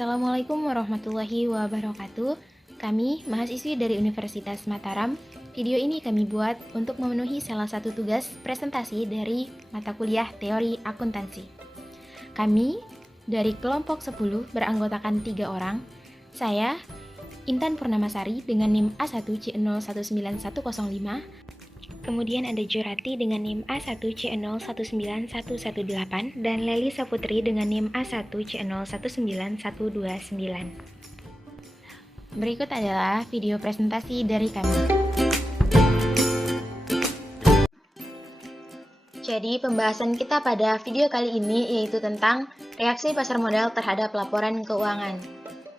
Assalamualaikum warahmatullahi wabarakatuh. Kami, mahasiswi dari Universitas Mataram. Video ini kami buat untuk memenuhi salah satu tugas presentasi dari mata kuliah teori akuntansi. Kami dari kelompok 10 beranggotakan 3 orang. Saya, Intan Purnamasari dengan NIM A1C019105. Kemudian ada Jurati dengan NIM A1C019118 dan Leli Saputri dengan NIM A1C019129. Berikut adalah video presentasi dari kami. Jadi pembahasan kita pada video kali ini yaitu tentang reaksi pasar modal terhadap laporan keuangan.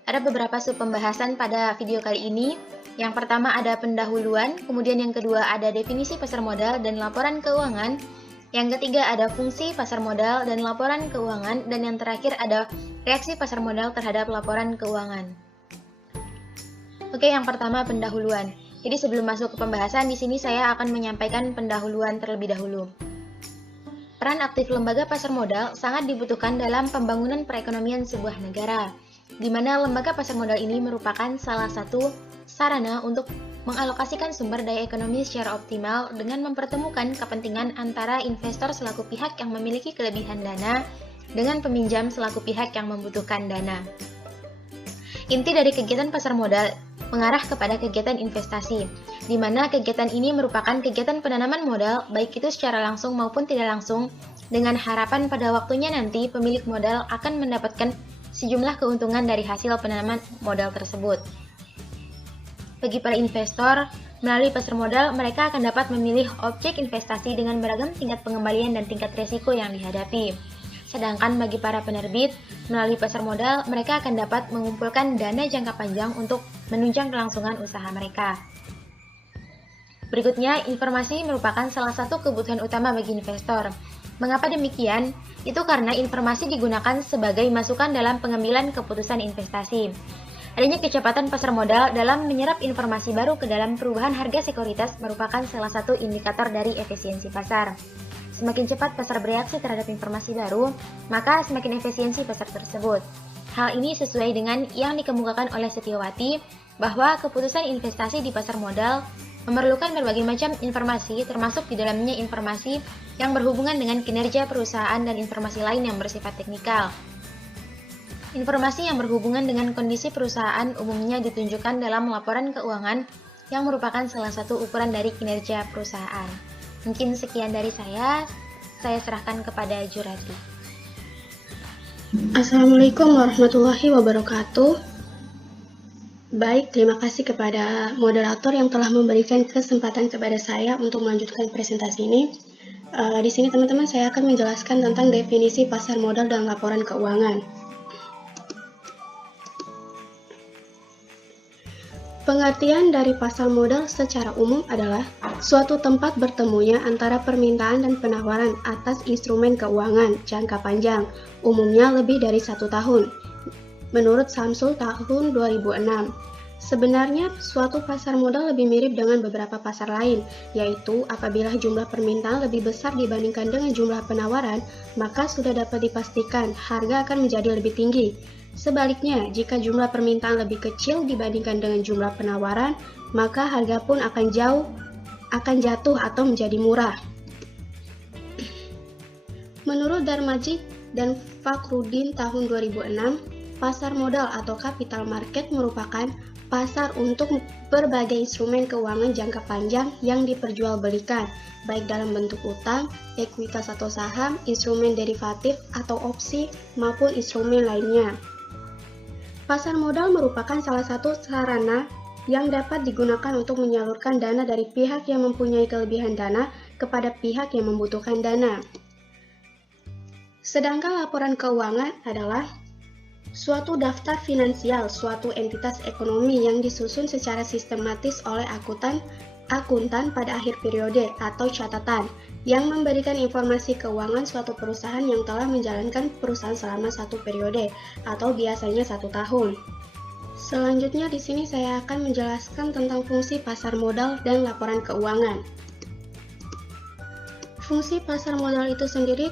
Ada beberapa sub pembahasan pada video kali ini. Yang pertama ada pendahuluan, kemudian yang kedua ada definisi pasar modal dan laporan keuangan, yang ketiga ada fungsi pasar modal dan laporan keuangan, dan yang terakhir ada reaksi pasar modal terhadap laporan keuangan. Oke, yang pertama pendahuluan. Jadi sebelum masuk ke pembahasan, di sini saya akan menyampaikan pendahuluan terlebih dahulu. Peran aktif lembaga pasar modal sangat dibutuhkan dalam pembangunan perekonomian sebuah negara, di mana lembaga pasar modal ini merupakan salah satu sarana untuk mengalokasikan sumber daya ekonomi secara optimal dengan mempertemukan kepentingan antara investor selaku pihak yang memiliki kelebihan dana dengan peminjam selaku pihak yang membutuhkan dana. Inti dari kegiatan pasar modal mengarah kepada kegiatan investasi, di mana kegiatan ini merupakan kegiatan penanaman modal baik itu secara langsung maupun tidak langsung, dengan harapan pada waktunya nanti pemilik modal akan mendapatkan sejumlah keuntungan dari hasil penanaman modal tersebut. Bagi para investor, melalui pasar modal, mereka akan dapat memilih objek investasi dengan beragam tingkat pengembalian dan tingkat risiko yang dihadapi. Sedangkan bagi para penerbit, melalui pasar modal, mereka akan dapat mengumpulkan dana jangka panjang untuk menunjang kelangsungan usaha mereka. Berikutnya, informasi merupakan salah satu kebutuhan utama bagi investor. Mengapa demikian? Itu karena informasi digunakan sebagai masukan dalam pengambilan keputusan investasi. Adanya kecepatan pasar modal dalam menyerap informasi baru ke dalam perubahan harga sekuritas merupakan salah satu indikator dari efisiensi pasar. Semakin cepat pasar bereaksi terhadap informasi baru, maka semakin efisiensi pasar tersebut. Hal ini sesuai dengan yang dikemukakan oleh Setiawati, bahwa keputusan investasi di pasar modal memerlukan berbagai macam informasi, termasuk di dalamnya informasi yang berhubungan dengan kinerja perusahaan dan informasi lain yang bersifat teknikal. Informasi yang berhubungan dengan kondisi perusahaan umumnya ditunjukkan dalam laporan keuangan yang merupakan salah satu ukuran dari kinerja perusahaan. Mungkin sekian dari saya serahkan kepada Jurati. Assalamualaikum warahmatullahi wabarakatuh. Baik, terima kasih kepada moderator yang telah memberikan kesempatan kepada saya untuk melanjutkan presentasi ini. Di sini teman-teman saya akan menjelaskan tentang definisi pasar modal dan laporan keuangan. Pengertian dari pasar modal secara umum adalah suatu tempat bertemunya antara permintaan dan penawaran atas instrumen keuangan jangka panjang, umumnya lebih dari 1 tahun. Menurut Samsul tahun 2006, sebenarnya suatu pasar modal lebih mirip dengan beberapa pasar lain, yaitu apabila jumlah permintaan lebih besar dibandingkan dengan jumlah penawaran, maka sudah dapat dipastikan harga akan menjadi lebih tinggi. Sebaliknya, jika jumlah permintaan lebih kecil dibandingkan dengan jumlah penawaran, maka harga pun akan jatuh atau menjadi murah. Menurut Darmaji dan Fakhrudin tahun 2006, pasar modal atau capital market merupakan pasar untuk berbagai instrumen keuangan jangka panjang yang diperjualbelikan, baik dalam bentuk utang, ekuitas atau saham, instrumen derivatif atau opsi, maupun instrumen lainnya. Pasar modal merupakan salah satu sarana yang dapat digunakan untuk menyalurkan dana dari pihak yang mempunyai kelebihan dana kepada pihak yang membutuhkan dana. Sedangkan laporan keuangan adalah suatu daftar finansial, suatu entitas ekonomi yang disusun secara sistematis oleh akuntan pada akhir periode atau catatan, yang memberikan informasi keuangan suatu perusahaan yang telah menjalankan perusahaan selama 1 periode atau biasanya 1 tahun. Selanjutnya di sini saya akan menjelaskan tentang fungsi pasar modal dan laporan keuangan. Fungsi pasar modal itu sendiri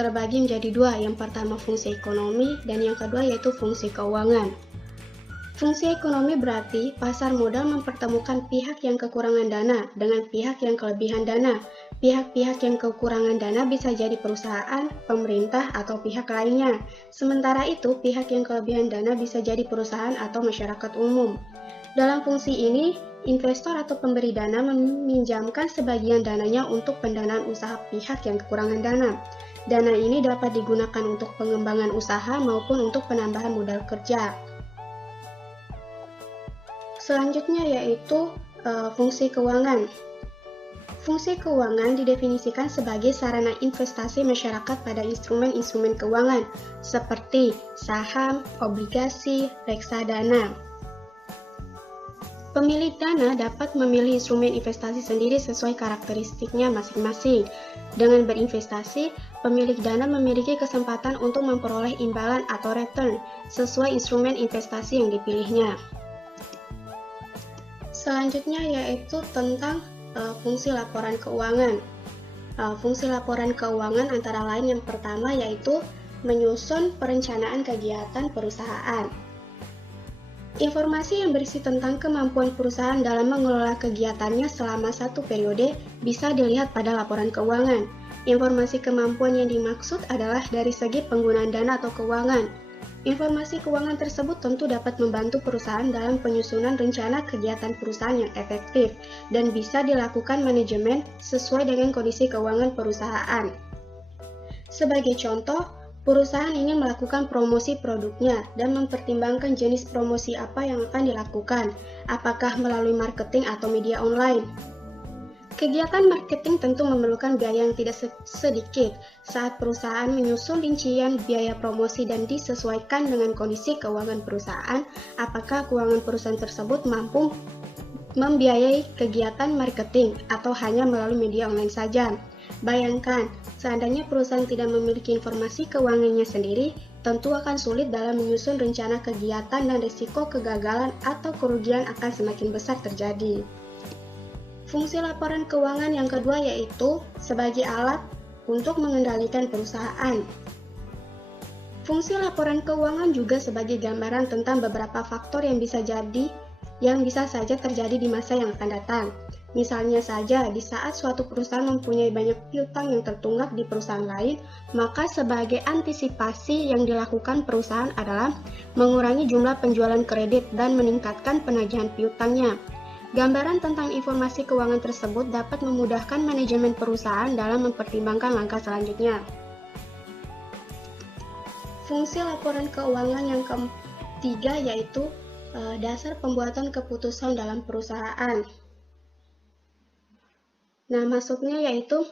terbagi menjadi dua, yang pertama fungsi ekonomi dan yang kedua yaitu fungsi keuangan. Fungsi ekonomi berarti pasar modal mempertemukan pihak yang kekurangan dana dengan pihak yang kelebihan dana. Pihak-pihak yang kekurangan dana bisa jadi perusahaan, pemerintah, atau pihak lainnya. Sementara itu, pihak yang kelebihan dana bisa jadi perusahaan atau masyarakat umum. Dalam fungsi ini, investor atau pemberi dana meminjamkan sebagian dananya untuk pendanaan usaha pihak yang kekurangan dana. Dana ini dapat digunakan untuk pengembangan usaha maupun untuk penambahan modal kerja. Selanjutnya yaitu fungsi keuangan. Fungsi keuangan didefinisikan sebagai sarana investasi masyarakat pada instrumen-instrumen keuangan seperti saham, obligasi, reksadana. Pemilik dana dapat memilih instrumen investasi sendiri sesuai karakteristiknya masing-masing. Dengan berinvestasi, pemilik dana memiliki kesempatan untuk memperoleh imbalan atau return sesuai instrumen investasi yang dipilihnya. Selanjutnya yaitu tentang fungsi laporan keuangan. Fungsi laporan keuangan antara lain yang pertama yaitu menyusun perencanaan kegiatan perusahaan. Informasi yang berisi tentang kemampuan perusahaan dalam mengelola kegiatannya selama satu periode bisa dilihat pada laporan keuangan. Informasi kemampuan yang dimaksud adalah dari segi penggunaan dana atau keuangan. Informasi keuangan tersebut tentu dapat membantu perusahaan dalam penyusunan rencana kegiatan perusahaan yang efektif dan bisa dilakukan manajemen sesuai dengan kondisi keuangan perusahaan. Sebagai contoh, perusahaan ingin melakukan promosi produknya dan mempertimbangkan jenis promosi apa yang akan dilakukan, apakah melalui marketing atau media online. Kegiatan marketing tentu memerlukan biaya yang tidak sedikit saat perusahaan menyusun rincian biaya promosi dan disesuaikan dengan kondisi keuangan perusahaan, apakah keuangan perusahaan tersebut mampu membiayai kegiatan marketing atau hanya melalui media online saja. Bayangkan, seandainya perusahaan tidak memiliki informasi keuangannya sendiri, tentu akan sulit dalam menyusun rencana kegiatan dan risiko kegagalan atau kerugian akan semakin besar terjadi. Fungsi laporan keuangan yang kedua yaitu sebagai alat untuk mengendalikan perusahaan. Fungsi laporan keuangan juga sebagai gambaran tentang beberapa faktor yang bisa saja terjadi di masa yang akan datang. Misalnya saja, di saat suatu perusahaan mempunyai banyak piutang yang tertunggak di perusahaan lain, maka sebagai antisipasi yang dilakukan perusahaan adalah mengurangi jumlah penjualan kredit dan meningkatkan penagihan piutangnya. Gambaran tentang informasi keuangan tersebut dapat memudahkan manajemen perusahaan dalam mempertimbangkan langkah selanjutnya. Fungsi laporan keuangan yang ketiga yaitu dasar pembuatan keputusan dalam perusahaan. Nah, maksudnya yaitu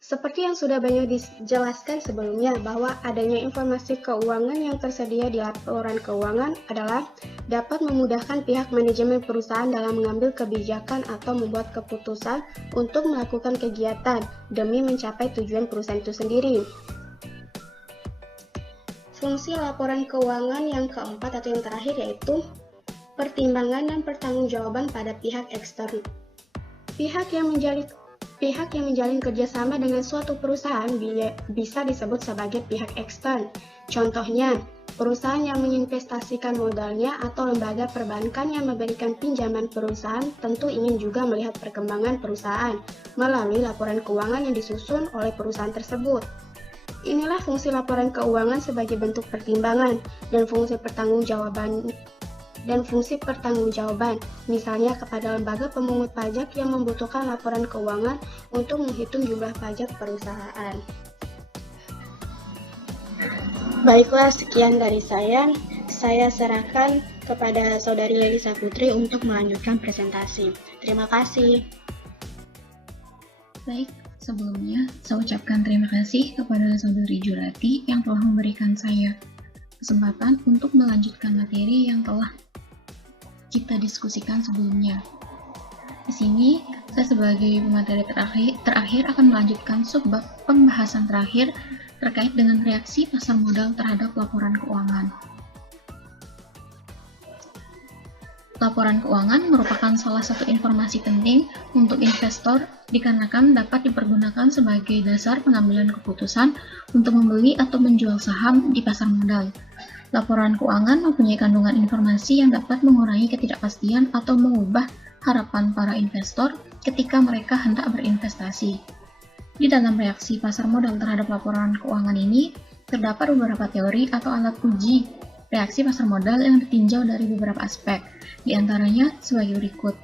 seperti yang sudah banyak dijelaskan sebelumnya bahwa adanya informasi keuangan yang tersedia di laporan keuangan adalah dapat memudahkan pihak manajemen perusahaan dalam mengambil kebijakan atau membuat keputusan untuk melakukan kegiatan demi mencapai tujuan perusahaan itu sendiri. Fungsi laporan keuangan yang keempat atau yang terakhir yaitu pertimbangan dan pertanggungjawaban pada pihak eksternal. Pihak yang menjalin kerjasama dengan suatu perusahaan bisa disebut sebagai pihak ekstern. Contohnya, perusahaan yang menginvestasikan modalnya atau lembaga perbankan yang memberikan pinjaman perusahaan tentu ingin juga melihat perkembangan perusahaan melalui laporan keuangan yang disusun oleh perusahaan tersebut. Inilah fungsi laporan keuangan sebagai bentuk pertimbangan dan fungsi pertanggungjawaban, misalnya kepada lembaga pemungut pajak yang membutuhkan laporan keuangan untuk menghitung jumlah pajak perusahaan. Baiklah, sekian dari saya. Saya serahkan kepada Saudari Lelisa Putri untuk melanjutkan presentasi. Terima kasih. Baik, sebelumnya saya ucapkan terima kasih kepada Saudari Jurati yang telah memberikan saya kesempatan untuk melanjutkan materi yang telah kita diskusikan sebelumnya. Di sini, saya sebagai pemateri terakhir akan melanjutkan subbab pembahasan terakhir terkait dengan reaksi pasar modal terhadap laporan keuangan. Laporan keuangan merupakan salah satu informasi penting untuk investor dikarenakan dapat dipergunakan sebagai dasar pengambilan keputusan untuk membeli atau menjual saham di pasar modal. Laporan keuangan mempunyai kandungan informasi yang dapat mengurangi ketidakpastian atau mengubah harapan para investor ketika mereka hendak berinvestasi. Di dalam reaksi pasar modal terhadap laporan keuangan ini, terdapat beberapa teori atau alat uji reaksi pasar modal yang ditinjau dari beberapa aspek, di antaranya sebagai berikut.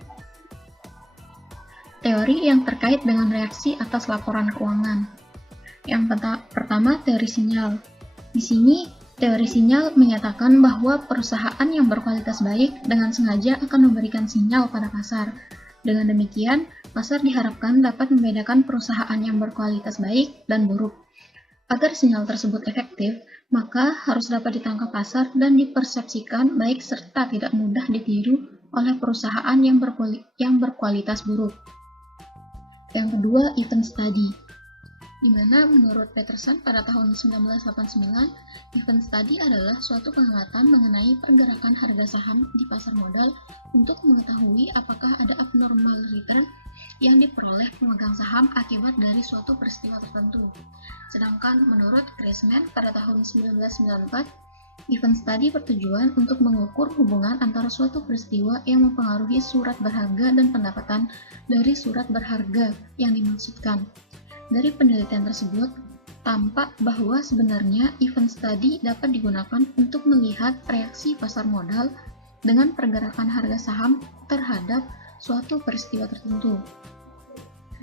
Teori yang terkait dengan reaksi atas laporan keuangan. Yang pertama, teori sinyal. Di sini, teori sinyal menyatakan bahwa perusahaan yang berkualitas baik dengan sengaja akan memberikan sinyal pada pasar. Dengan demikian, pasar diharapkan dapat membedakan perusahaan yang berkualitas baik dan buruk. Agar sinyal tersebut efektif, maka harus dapat ditangkap pasar dan dipersepsikan baik serta tidak mudah ditiru oleh perusahaan yang berkualitas buruk. Yang kedua, event study. Di mana menurut Peterson pada tahun 1989, event study adalah suatu pengamatan mengenai pergerakan harga saham di pasar modal untuk mengetahui apakah ada abnormal return yang diperoleh pemegang saham akibat dari suatu peristiwa tertentu. Sedangkan menurut Chrisman pada tahun 1994, event study bertujuan untuk mengukur hubungan antara suatu peristiwa yang mempengaruhi surat berharga dan pendapatan dari surat berharga yang dimaksudkan. Dari penelitian tersebut, tampak bahwa sebenarnya event study dapat digunakan untuk melihat reaksi pasar modal dengan pergerakan harga saham terhadap suatu peristiwa tertentu.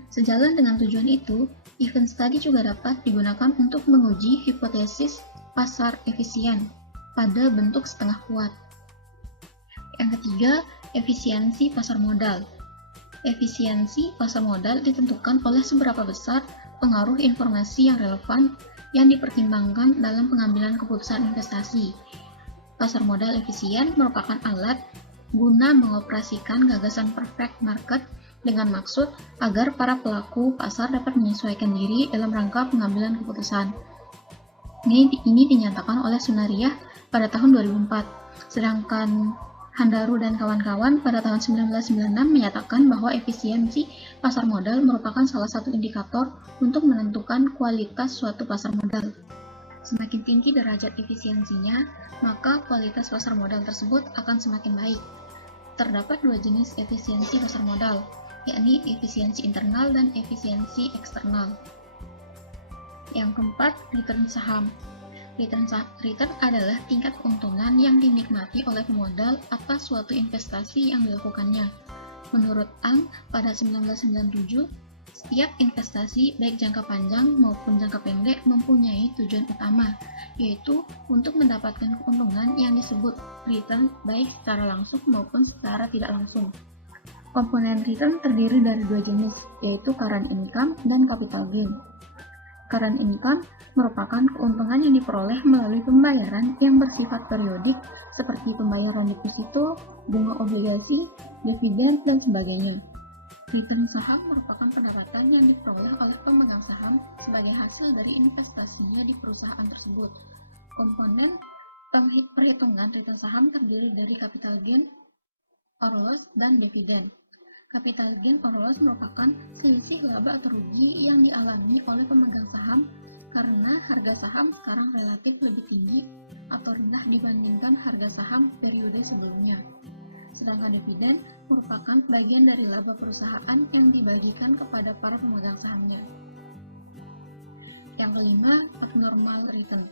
Sejalan dengan tujuan itu, event study juga dapat digunakan untuk menguji hipotesis pasar efisien pada bentuk setengah kuat. Yang ketiga, efisiensi pasar modal. Efisiensi pasar modal ditentukan oleh seberapa besar pengaruh informasi yang relevan yang dipertimbangkan dalam pengambilan keputusan investasi. Pasar modal efisien merupakan alat guna mengoperasikan gagasan perfect market dengan maksud agar para pelaku pasar dapat menyesuaikan diri dalam rangka pengambilan keputusan. Ini dinyatakan oleh Sunariyah pada tahun 2004, sedangkan Handaru dan kawan-kawan pada tahun 1996 menyatakan bahwa efisiensi pasar modal merupakan salah satu indikator untuk menentukan kualitas suatu pasar modal. Semakin tinggi derajat efisiensinya, maka kualitas pasar modal tersebut akan semakin baik. Terdapat dua jenis efisiensi pasar modal, yakni efisiensi internal dan efisiensi eksternal. Yang keempat, return saham. Return adalah tingkat keuntungan yang dinikmati oleh pemodal atas suatu investasi yang dilakukannya. Menurut Ang, pada 1997, setiap investasi baik jangka panjang maupun jangka pendek mempunyai tujuan utama, yaitu untuk mendapatkan keuntungan yang disebut return baik secara langsung maupun secara tidak langsung. Komponen return terdiri dari dua jenis, yaitu current income dan capital gain. Current income merupakan keuntungan yang diperoleh melalui pembayaran yang bersifat periodik seperti pembayaran deposito, bunga obligasi, dividen, dan sebagainya. Return saham merupakan pendapatan yang diperoleh oleh pemegang saham sebagai hasil dari investasinya di perusahaan tersebut. Komponen perhitungan return saham terdiri dari capital gain, or loss, dan dividen. Capital gain or loss merupakan selisih laba atau rugi yang dialami oleh pemegang saham karena harga saham sekarang relatif lebih tinggi atau rendah dibandingkan harga saham periode sebelumnya. Sedangkan dividen merupakan bagian dari laba perusahaan yang dibagikan kepada para pemegang sahamnya. Yang kelima, abnormal return.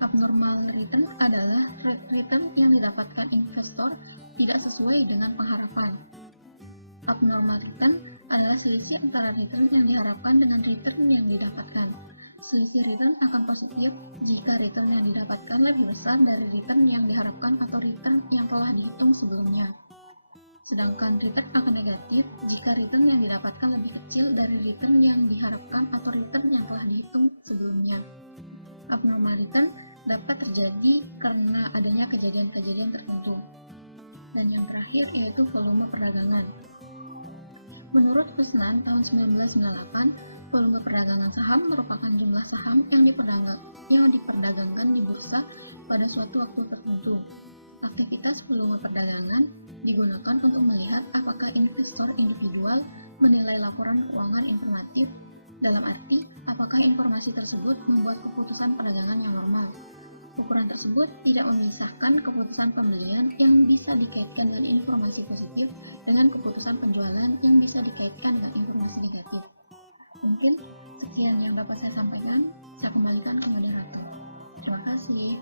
Abnormal return adalah return yang didapatkan investor tidak sesuai dengan pengharapan. Abnormal return adalah selisih antara return yang diharapkan dengan return yang didapatkan. Selisih return akan positif jika return yang didapatkan lebih besar dari return yang diharapkan atau return yang telah dihitung sebelumnya. Sedangkan return akan negatif jika return yang didapatkan lebih kecil dari return yang diharapkan atau return yang telah dihitung sebelumnya. Abnormal return dapat terjadi karena adanya kejadian-kejadian tertentu. Dan yang terakhir yaitu volume perdagangan. Menurut Usnan tahun 1998, volume perdagangan saham merupakan jumlah saham yang diperdagangkan di bursa pada suatu waktu tertentu. Aktivitas volume perdagangan digunakan untuk melihat apakah investor individual menilai laporan keuangan informatif, dalam arti apakah informasi tersebut membuat keputusan perdagangan yang normal. Ukuran tersebut tidak memisahkan keputusan pembelian yang bisa dikaitkan dengan informasi positif dengan keputusan penjualan yang bisa dikaitkan dengan informasi negatif. Mungkin sekian yang dapat saya sampaikan, saya kembalikan ke moderator. Terima kasih.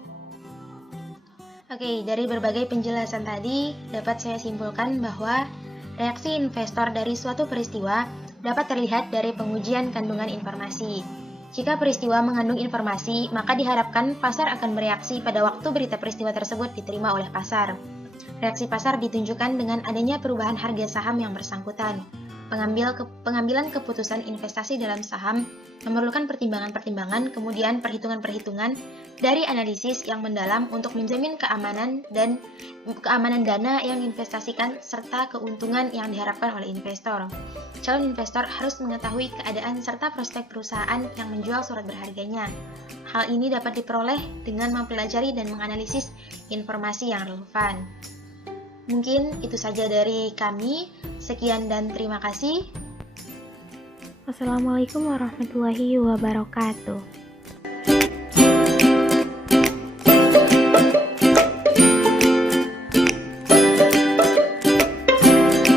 Oke, dari berbagai penjelasan tadi, dapat saya simpulkan bahwa reaksi investor dari suatu peristiwa dapat terlihat dari pengujian kandungan informasi. Jika peristiwa mengandung informasi, maka diharapkan pasar akan bereaksi pada waktu berita peristiwa tersebut diterima oleh pasar. Reaksi pasar ditunjukkan dengan adanya perubahan harga saham yang bersangkutan. Pengambilan keputusan investasi dalam saham memerlukan pertimbangan-pertimbangan, kemudian perhitungan-perhitungan dari analisis yang mendalam untuk menjamin keamanan dana yang diinvestasikan serta keuntungan yang diharapkan oleh investor. Calon investor harus mengetahui keadaan serta prospek perusahaan yang menjual surat berharganya. Hal ini dapat diperoleh dengan mempelajari dan menganalisis informasi yang relevan. Mungkin itu saja dari kami. Sekian dan terima kasih. Wassalamualaikum warahmatullahi wabarakatuh.